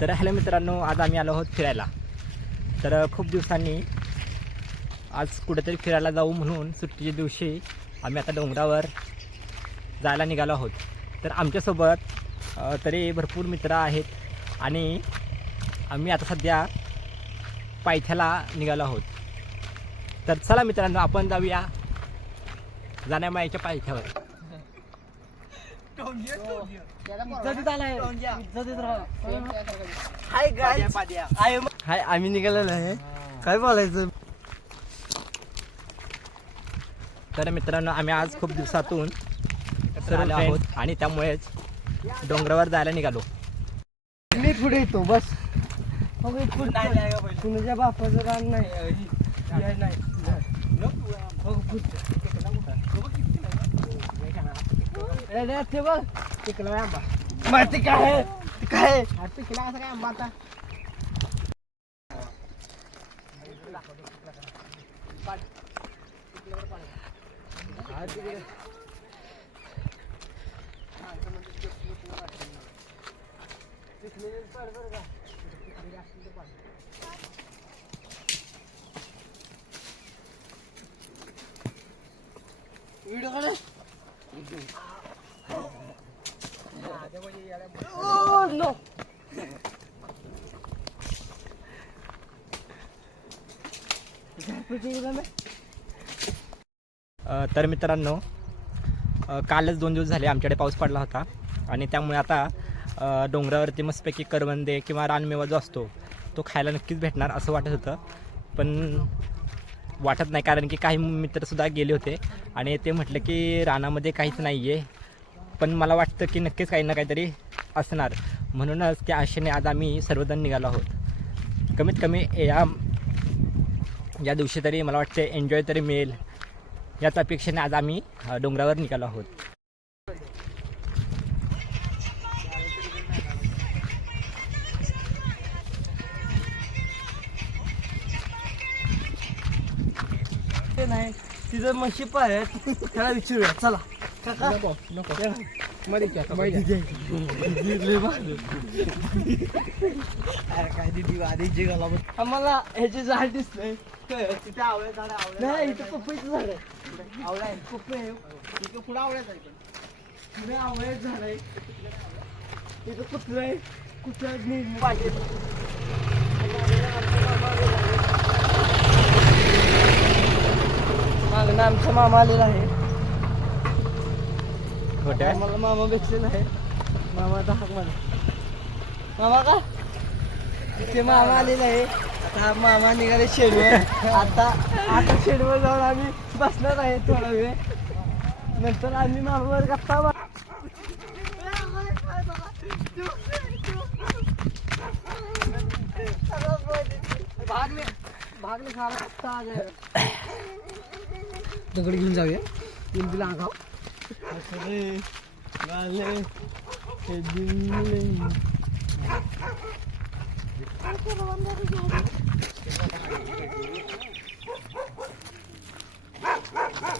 तर हॅलो मित्रांनो आज आम्ही आलो आहोत फिरायला. तर खूप दिवसांनी आज कुठेतरी फिरायला जाऊ म्हणून सुट्टीच्या दिवशी आम्ही आता डोंगरावर जायला निघालो आहोत. तर आमच्यासोबत तरी भरपूर मित्र आहेत आणि आम्ही आता सध्या पायथ्याला निघालो आहोत. तर चला मित्रांनो आपण जाऊया. जाण्यामायाच्या पायथ्यावर. हाय गाय हाय आम्ही निघालेलो आहे. काय बोलायचं? तर मित्रांनो आम्ही आज खूप दिवसातून आहोत आणि त्यामुळेच डोंगरावर जायला निघालो. मी पुढे येतो बस. हो कुणाच्या बापाचं रान नाही. नाही, नाही हो, पुढचं. ए, रे, ते बघ तिकडं आंबा माहिती काय? ते काय आहे? तिकडं असं काय आंबा आता व्हिडिओ काढ Oh नो तर मित्रांनो कालच दोन दिवस झाले आमच्याकडे पाऊस पडला होता. आणि त्यामुळे आता डोंगरावरती मस्तपैकी करवंदे किंवा रानमेवा जो असतो तो खायला नक्कीच भेटणार असं वाटत होतं. पण वाटत नाही कारण की काही मित्रसुद्धा गेले होते. आणि ते म्हटलं की रानामध्ये काहीच नाही आहे पण मला वाटतं की नक्कीच काही ना काहीतरी असणार. म्हणूनच त्या आशेने आज आम्ही सर्वजण निघालो आहोत. कमीत कमी या या दिवशी तरी मला वाटते एन्जॉय तरी मिळेल. याच अपेक्षेने आज आम्ही डोंगरावर निघालो आहोत. ते नाही तिथं म्हशी आहे. त्याला विचारूया. चला. अरे काय. आम्हाला ह्याचे झाड दिसतंय तिथे आवळ्या झाड नाही इथं झाड आहे. आवळा आहे पपई आहे. इथं पुढे आवळ्याच आहे पण पुढे आवळ्याच झाड आहे इथं कुत्र आहे कुत्र्या पाहिजे मागणं आमचा मामा आलेला आहे. छोट्या मला मामा भेटलेला आहे मामा दहा मला मामा का? ते मामा आलेला आहे. आता मामा निघाले शेडवर. आता आता शेडवर जाऊन आम्ही बसणार आहे थोडा वेळ. नंतर आम्ही मामावर गप्पा मार- भागले. भागले खाला दगड घेऊन जाऊया. तीन तिला अरे गाले हे दिल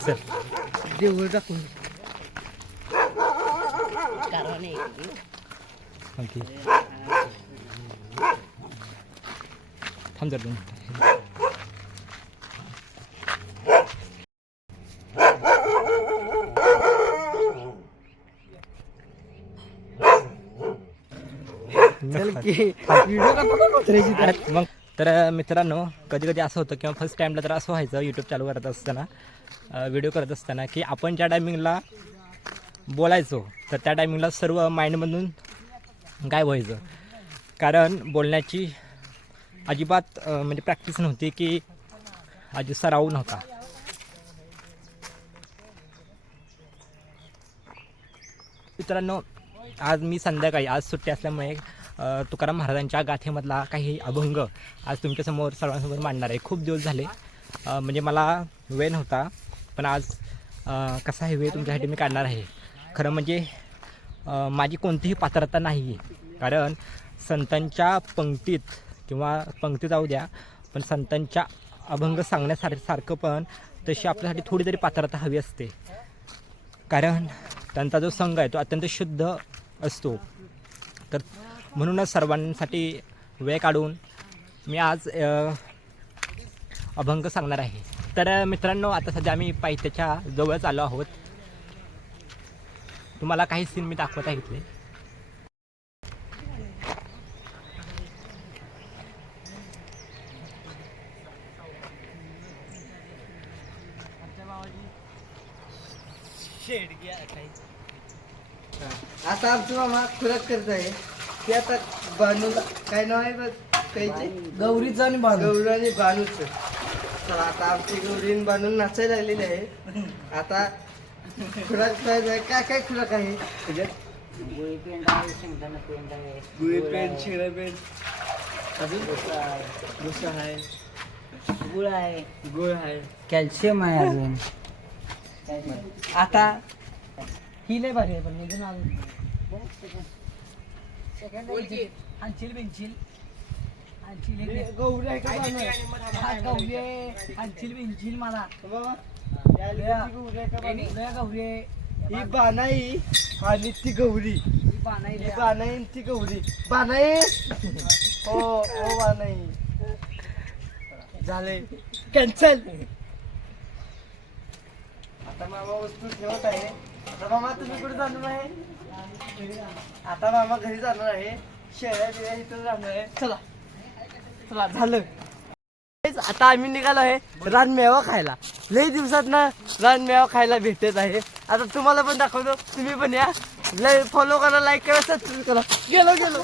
चल देवळ टाकून ओके थांब जरा दोन मिनिटं. चल की मग? तर मित्रांनो कधी कधी असं होतं किंवा फर्स्ट टाईमला तर असं व्हायचं यूट्यूब चालू करत असताना व्हिडिओ करत असताना की आपण ज्या टायमिंगला बोलायचो तर त्या टायमिंगला सर्व माइंडमधून गायब व्हायचं. कारण बोलण्याची अजिबात म्हणजे प्रॅक्टिस नव्हती की अजी सराव नव्हता. मित्रांनो आज मी संध्याकाळी आज सुट्टी असल्यामुळे तुकाराम महाराजांच्या गाथेमधला काही अभंग आज तुमच्यासमोर सर्वांसमोर मांडणार आहे. खूप दिवस झाले. म्हणजे मला वेळ नव्हता पण आज कसा आहे वेळ तुमच्यासाठी मी काढणार आहे. खरं म्हणजे माझी कोणतीही पात्रता नाही आहे कारण संतांच्या पंक्तीत किंवा पंक्ती जाऊ द्या पण संतांच्या अभंग सांगण्यासार सारखं पण तशी आपल्यासाठी थोडी तरी पात्रता हवी असते. कारण त्यांचा जो संघ आहे तो अत्यंत शुद्ध असतो. तर म्हणूनच सर्वांसाठी वेळ काढून मी आज अभंग सांगणार आहे. तर मित्रांनो आता सध्या आम्ही पायथ्याच्या जवळच आलो आहोत. तुम्हाला काही सीन मी दाखवत आहे इथले. आता आमचं मामा खुराक करत आहे. ते आता बानूला काय नाव आहे बघ काहीचे? गौरीचं आणि गौरी आणि बानूच तर आता आमची गौरी आणि बानू नाचायला लागलेली आहे. आता खुराक आहे. काय काय खुराक आहे? त्याच्यात गुळी पेंड आहे शेंगदाणा पेंड आहे गुळी पेंट शिळा पेंट अजून? डोसा आहे. गुळ आहे. गुळ आहे. कॅल्शियम आहे अजून. आता ही लय भारी आहे पण निघून अजून आणशील बिनशील? आणशील हे घे. गौरी आहे का? हा, गौरी आहे आणशील बिनशील मला. बाबा, या लेकरची गौरी आहे का बानू? लय गौरी आहे ही बानाई आणि ती गौरी. ही ही. बानाई आणि ती गौरी. बानाई? हो हो बानाई. झाले. कॅन्सल. आता मामा वस्तू ठेवत आहे. आता मामा तुम्ही कुठे जाणार आहे? आता मामा घरी जाणार आहे. शेळ्या इथं जाणार आहे. चला. चला झालं. Guys, आता आम्ही निघालो आहे रानमेवा खायला. लई दिवसात ना रानमेवा खायला भेटत आहे. आता तुम्हाला पण दाखवतो. तुम्ही पण या. लय फॉलो करा लाईक करा सबस्क्राईब करा. गेलो गेलो.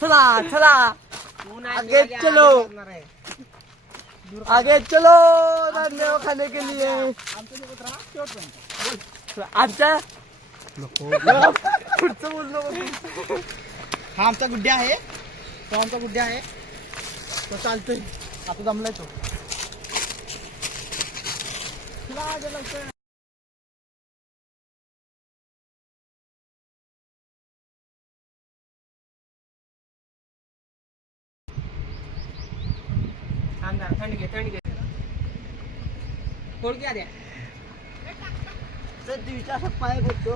चला चला. आगे चलो. आगे चलो. रानमेवा खाने के लिए. आमच्या पुढचं बोल नको हा आमचा गुड्डे आहे. तो आमचा गुड्डे आहे. तो चालतोय. आता जमलाय तो. तर दिवसा असा पाय भेटतो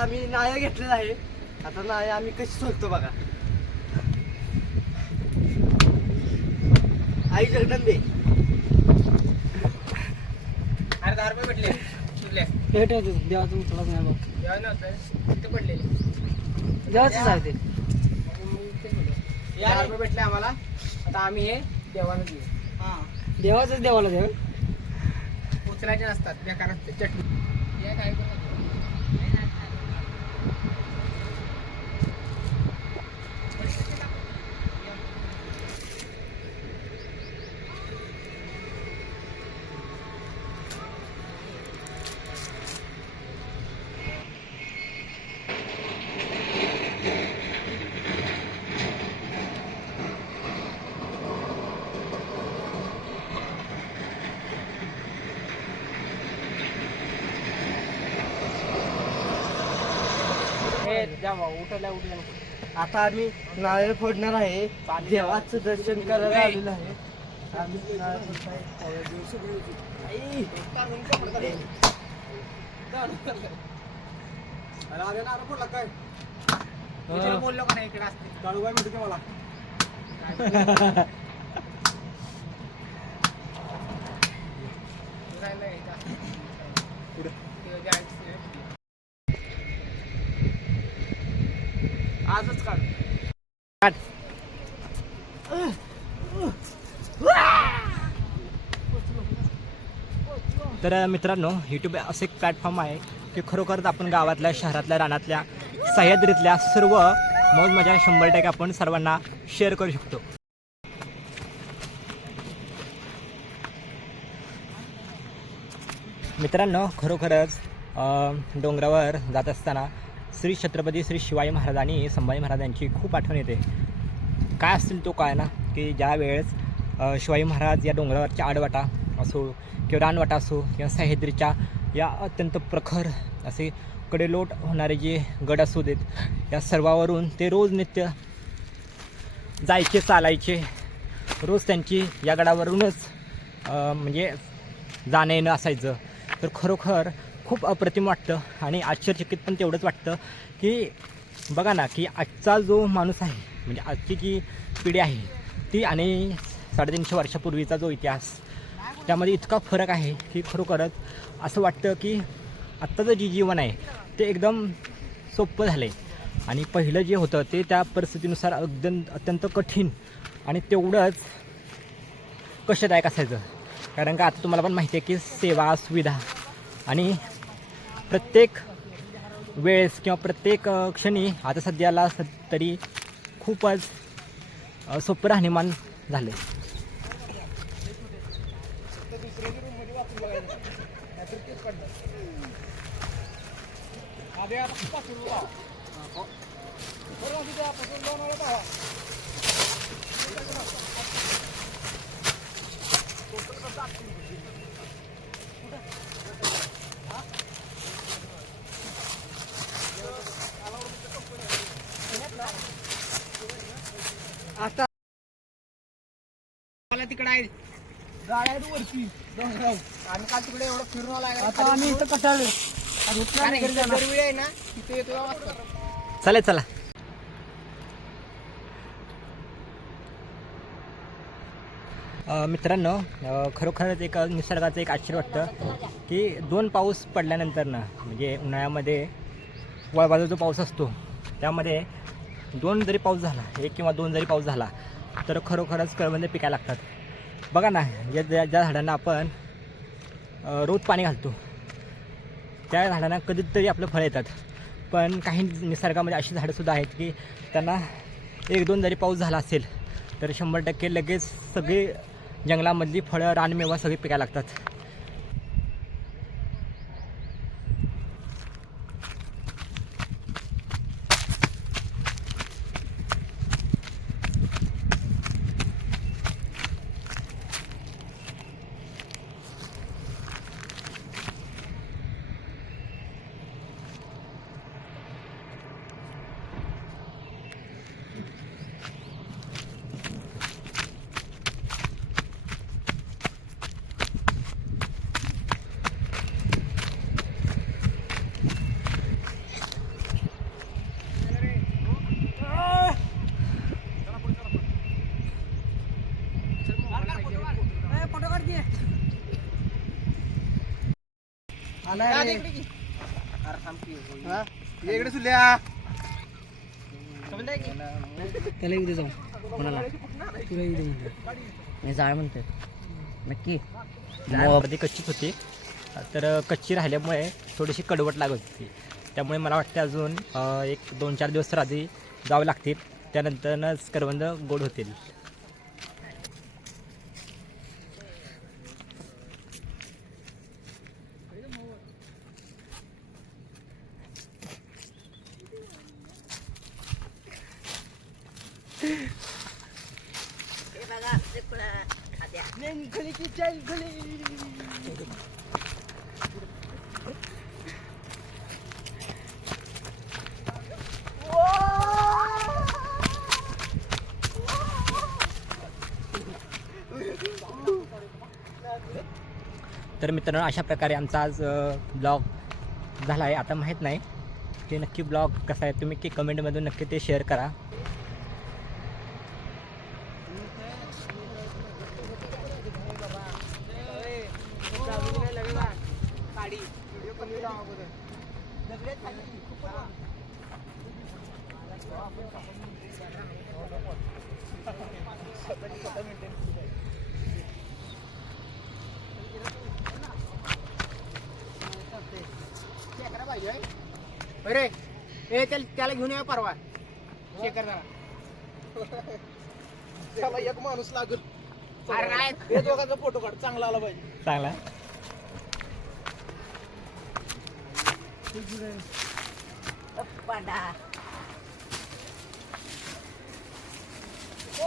आता आम्ही नाया घेतलेला आहे. आता नाया आम्ही कशी सोडतो बघा. आई जगदंबे. अरे दहा रुपये भेटले. हे ठेवतो देवाचं उचलत नाही बघ. जेव्हा नव्हतं. तिथे पडलेले. देवाचंच आहे ते. दहा रुपये भेटले आम्हाला. आता आम्ही हे देवाला देऊ. हा. देवाचंच देवाला देव उचलायचे नसतात. बेकार असते. चटणी. हे काय करू नको. उठवल्या उठल्या नको. आता आम्ही नारळ फोडणार आहे. देवाचं दर्शन करायला आलेलो आहे. आम्ही नारळ फोडताय. मी तुला बोललो का नाही इकडे असते. तू राहिला आहे इथं. ते जायचं. आजच काढ काढ. तर मित्रांनो यूट्यूब असं एक प्लॅटफॉर्म आहे की खरोखरच आपण गावातल्या शहरातल्या रानातल्या सह्याद्रीतल्या सर्व मौज मजा शंभर टक्के आपण सर्वांना शेअर करू शकतो. मित्रांनो खरोखरच डोंगरावर जात असताना श्री छत्रपती श्री शिवाजी महाराज आणि संभाजी महाराजांची खूप आठवण येते. काय असतील तो काय ना की ज्या वेळेस शिवाजी महाराज या डोंगरावरच्या आडवाटा असो किंवा रानवाटा असो किंवा सह्याद्रीच्या या अत्यंत प्रखर असे कडेलोट होणारे जे गड असू देत या सर्वावरून ते रोज नित्य जायचे चालायचे. रोज त्यांची या गडावरूनच म्हणजे जाणं येणं असायचं. तर खरोखर खूप अप्रतिम वाटतं आणि आश्चर्यचकित पण तेवढंच वाटतं की बघा ना की आजचा जो माणूस आहे म्हणजे आजची जी पिढी आहे ती आणि साडेतीनशे वर्षापूर्वीचा जो इतिहास त्यामध्ये इतका फरक आहे की खरोखरच असं वाटतं की आत्ताचं जे जीवन आहे ते एकदम सोपं झालं आहे आणि पहिलं जे होतं ते त्या परिस्थितीनुसार अत्यंत अत्यंत कठीण आणि तेवढंच कष्टदायक असायचं. कारण का आता तुम्हाला पण माहिती आहे की सेवा सुविधा आणि प्रत्येक वेळेस किंवा प्रत्येक क्षणी आता सध्याला स तरी खूपच अ, सोपं राहणीमान झालं आहे आता मला तिकडे आहे. गाड्या आहेत वरती. डोंगराव. आणि काल तिकडे एवढं फिरून आला आता आम्ही इथं कशाला? दरवेळी आहे ना तिथे येतो तेव्हा वाजता. चालेल चला. अ, मित्रांनो अ, खरोखरच एक निसर्गाचं एक आश्चर्य वाटतं की दोन पाऊस पडल्यानंतर ना म्हणजे उन्हाळ्यामध्ये वळवाचा जो पाऊस असतो त्यामध्ये दोन जरी पाऊस झाला एक किंवा दोन जरी पाऊस झाला तर खरोखरच कळवंदे पिकायला लागतात. बघा ना ज्या ज्या ज्या झाडांना आपण रोज पाणी घालतो त्या झाडांना कधीतरी आपलं फळ येतात. पण काही निसर्गामध्ये अशी झाडंसुद्धा आहेत की त्यांना एक दोन जरी पाऊस झाला असेल तर शंभर टक्के लगेच सगळी जंगलामधली फळं रानमेवा सगळी पिकायला लागतात. या दे हा? ये इकडे सुल्या त्याला येऊ दे जाऊ कोणाला तुला येऊ दे म्हणतो मी जाळ म्हणतोय नक्की अर्धी कच्चीच होती तर कच्ची राहिल्यामुळे थोडीशी कडवट लागत होती त्यामुळे मला वाटतं अजून अ, एक दोन चार दिवस तर आधी जावं लागतील त्यानंतरच करवंद गोड होतील नेमखली की चलखली तर मित्रांनो अशा प्रकारे आमचा आज ब्लॉग झाला आहे. आता माहीत नाही की नक्की ब्लॉग कसा आहे तुम्ही की कमेंटमधून नक्की ते शेअर करा. अरे ए त्याला त्याला घेऊन या परवा. हे कर त्याला एक माणूस लागल. अरे नाही. हे दोघांचा फोटो काढ चांगला आला पाहिजे. चांगला. ओ